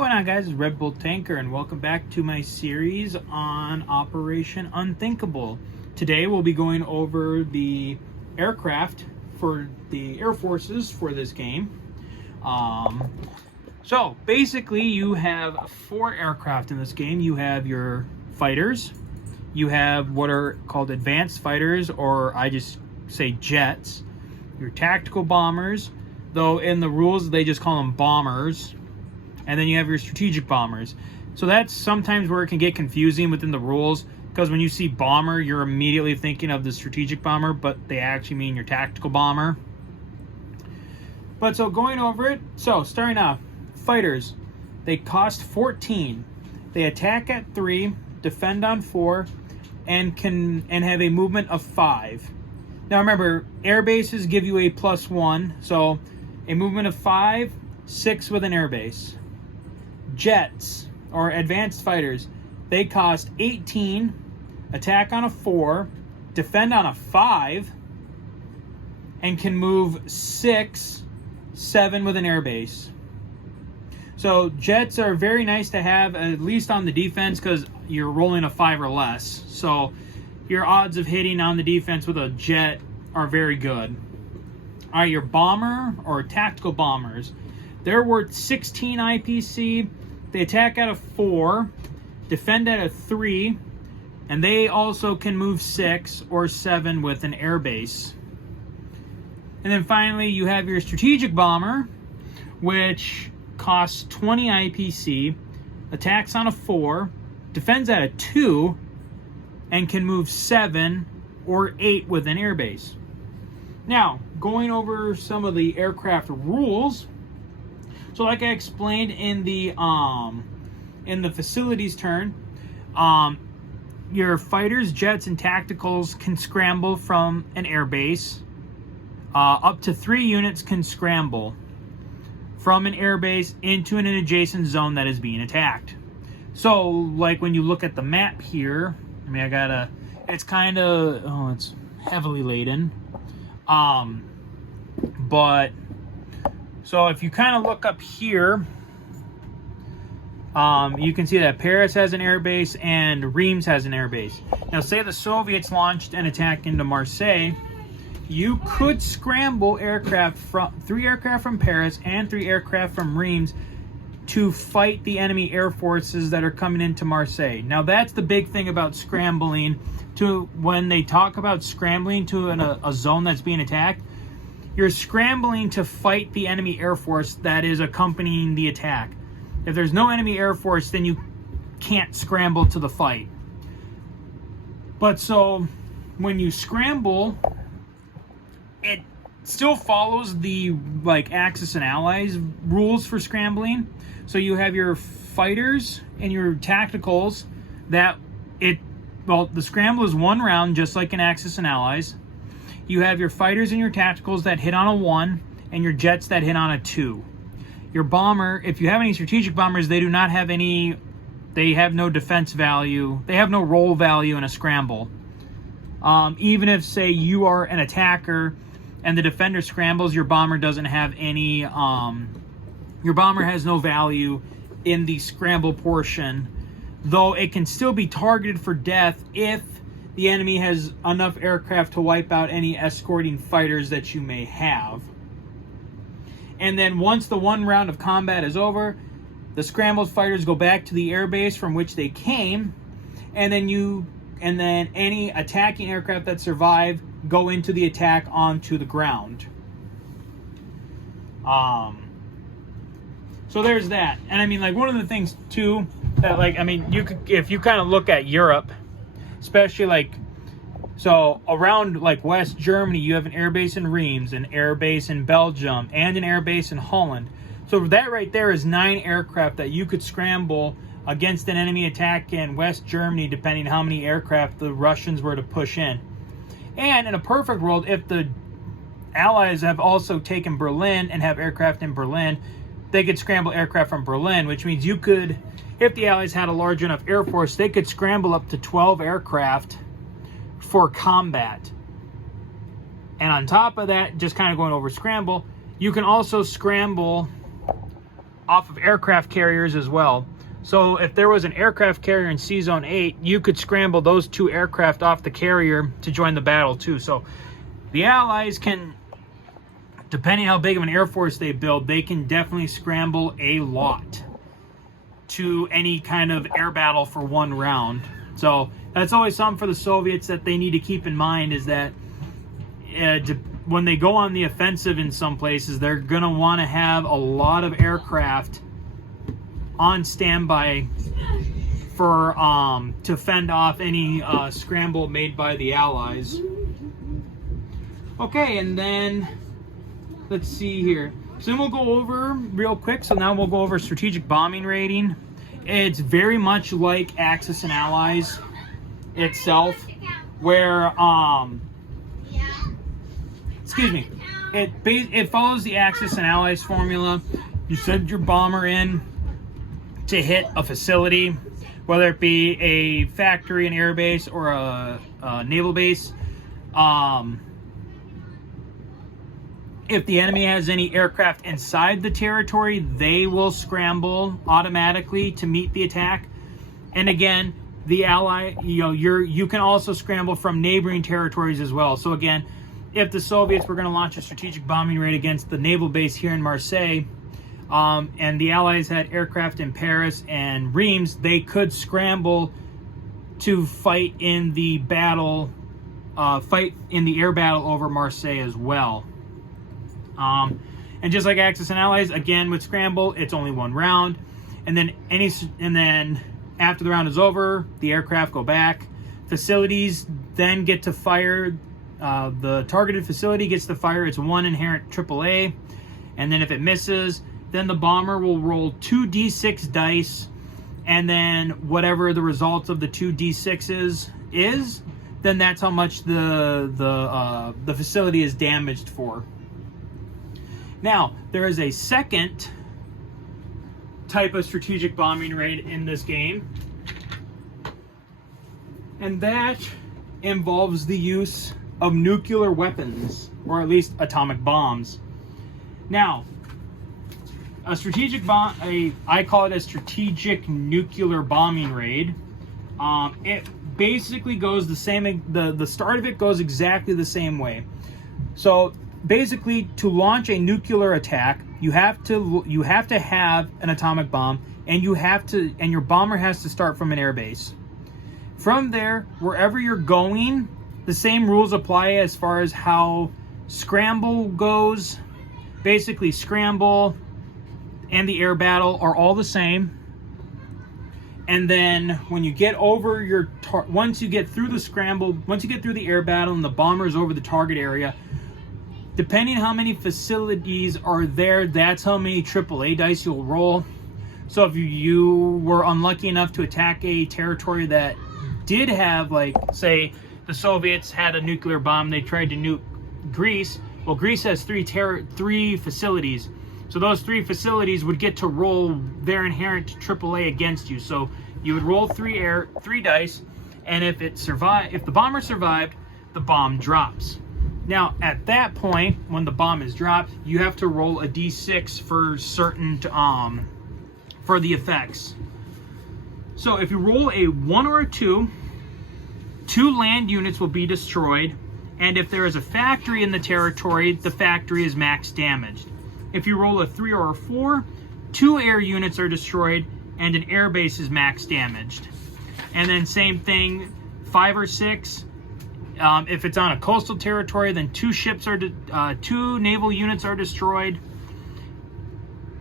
Going on, guys? It's Red Bull Tanker, and welcome back to my series on Operation Unthinkable. Today we'll be going over the aircraft for the Air Forces for this game. So basically you have 4 aircraft in this game. You have your fighters, you have what are called advanced fighters, or I just say jets, your tactical bombers, though in the rules they just call them bombers. And then you have your strategic bombers. So that's sometimes where it can get confusing within the rules, because when you see bomber, you're immediately thinking of the strategic bomber, but they actually mean your tactical bomber. But so going over it, so starting off, fighters, they cost 14. They attack at 3, defend on 4, and have a movement of 5. Now remember, air bases give you a +1, so a movement of 5, 6 with an air base. Jets, or advanced fighters, they cost 18, attack on a 4, defend on a 5, and can move 6, 7 with an air base. So jets are very nice to have, at least on the defense, because you're rolling a 5 or less. So your odds of hitting on the defense with a jet are very good. All right, your bomber or tactical bombers, they're worth 16 IPC. They attack at a 4, defend at a 3, and they also can move 6 or 7 with an air base. And then finally, you have your strategic bomber, which costs 20 IPC, attacks on a 4, defends at a 2, and can move 7 or 8 with an air base. Now, going over some of the aircraft rules. So like I explained in the facilities turn, your fighters, jets, and tacticals can scramble from an air base. Up to 3 units can scramble from an air base into an adjacent zone that is being attacked. So like when you look at the map here, I mean, it's kind of, it's heavily laden. But so if you kind of look up here, you can see that Paris has an air base and Reims has an air base. Now, say the Soviets launched an attack into Marseille, you could scramble aircraft from 3 aircraft from Paris and 3 aircraft from Reims to fight the enemy air forces that are coming into Marseille. Now, that's the big thing about scrambling. When they talk about scrambling to a zone that's being attacked, you're scrambling to fight the enemy air force that is accompanying the attack. If there's no enemy air force, then you can't scramble to the fight. But so when you scramble, it still follows the Axis and Allies rules for scrambling. So you have your fighters and your tacticals the scramble is 1 round, just like in Axis and Allies. You have your fighters and your tacticals that hit on a 1, and your jets that hit on a 2. Your bomber, if you have any strategic bombers, they do not have any, they have no defense value, they have no roll value in a scramble. Even if, say, you are an attacker and the defender scrambles, your bomber doesn't have any, your bomber has no value in the scramble portion, though it can still be targeted for death if the enemy has enough aircraft to wipe out any escorting fighters that you may have. And then once the 1 round of combat is over, the scrambled fighters go back to the air base from which they came, and then any attacking aircraft that survive go into the attack onto the ground. So there's that. And I mean, one of the things too that you could, if you kind of look at Europe, especially so around West Germany, you have an air base in Reims, an air base in Belgium, and an air base in Holland. So that right there is 9 aircraft that you could scramble against an enemy attack in West Germany, depending how many aircraft the Russians were to push in. And in a perfect world, if the Allies have also taken Berlin and have aircraft in Berlin, they could scramble aircraft from Berlin, which means you could, if the Allies had a large enough air force, they could scramble up to 12 aircraft for combat. And on top of that, just kind of going over scramble, you can also scramble off of aircraft carriers as well. So if there was an aircraft carrier in C-Zone 8, you could scramble those 2 aircraft off the carrier to join the battle too. So the Allies can, depending how big of an air force they build, they can definitely scramble a lot to any kind of air battle for one round. So that's always something for the Soviets that they need to keep in mind, is that when they go on the offensive in some places, they're going to want to have a lot of aircraft on standby for to fend off any scramble made by the Allies. Okay, and then let's see here. So then we'll go over real quick. So now we'll go over strategic bombing rating. It's very much like Axis and Allies itself, where excuse me, it follows the Axis and Allies formula. You send your bomber in to hit a facility, whether it be a factory, an air base, or a naval base. If the enemy has any aircraft inside the territory, they will scramble automatically to meet the attack. And again, the ally, you can also scramble from neighboring territories as well. So again, if the Soviets were going to launch a strategic bombing raid against the naval base here in Marseille, and the Allies had aircraft in Paris and Reims, they could scramble to fight in the battle, fight in the air battle over Marseille as well. And just like Axis and Allies, again with scramble, it's only one round, and then after the round is over, the aircraft go back. Facilities then get to fire. The targeted facility gets to fire its one inherent AAA, and then if it misses, then the bomber will roll 2d6 dice, and then whatever the result of the 2d6s is, then that's how much the facility is damaged for. Now, there is a second type of strategic bombing raid in this game, and that involves the use of nuclear weapons, or at least atomic bombs. Now, a strategic bomb, I call it a strategic nuclear bombing raid. It basically goes the same. The start of it goes exactly the same way. So basically, to launch a nuclear attack, you have to have an atomic bomb, and your bomber has to start from an air base. From there, wherever you're going, the same rules apply as far as how scramble goes. Basically, scramble and the air battle are all the same. And then when you get over once you get through the scramble, once you get through the air battle and the bomber is over the target area, depending how many facilities are there, that's how many AAA dice you'll roll. So if you were unlucky enough to attack a territory that did have, like, say, the Soviets had a nuclear bomb, they tried to nuke Greece. Well, Greece has three facilities. So those 3 facilities would get to roll their inherent AAA against you. So you would roll 3 dice, and if the bomber survived, the bomb drops. Now, at that point, when the bomb is dropped, you have to roll a d6 for certain, for the effects. So if you roll a 1 or a 2 land units will be destroyed, and if there is a factory in the territory, the factory is max damaged. If you roll a 3 or a 4, 2 air units are destroyed, and an air base is max damaged. And then same thing, 5 or 6. If it's on a coastal territory, then 2 naval units are destroyed.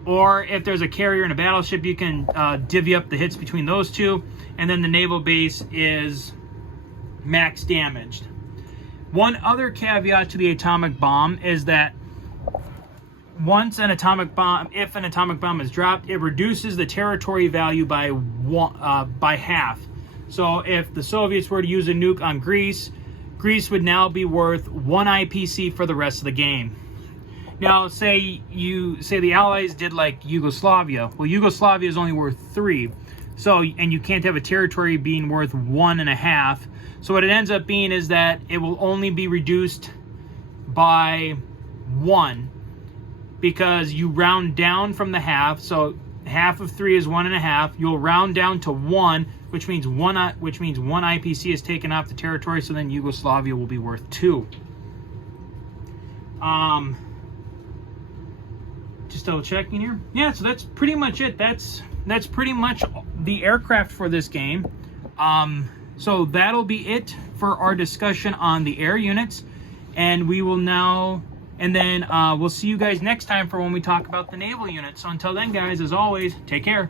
Or if there's a carrier and a battleship, you can divvy up the hits between those 2, and then the naval base is max damaged. One other caveat to the atomic bomb is that if an atomic bomb is dropped, it reduces the territory value by half. So if the Soviets were to use a nuke on Greece, Greece would now be worth 1 IPC for the rest of the game. Now, say the Allies did like Yugoslavia. Well, Yugoslavia is only worth 3. So, and you can't have a territory being worth 1.5. So what it ends up being is that it will only be reduced by 1, because you round down from the half. So half of 3 is 1.5. You'll round down to 1, which means one IPC is taken off the territory, so then Yugoslavia will be worth 2. Just double checking here. Yeah, so that's pretty much it. That's pretty much the aircraft for this game. So that'll be it for our discussion on the air units, and we will now, and then we'll see you guys next time for when we talk about the naval units. So until then, guys, as always, take care.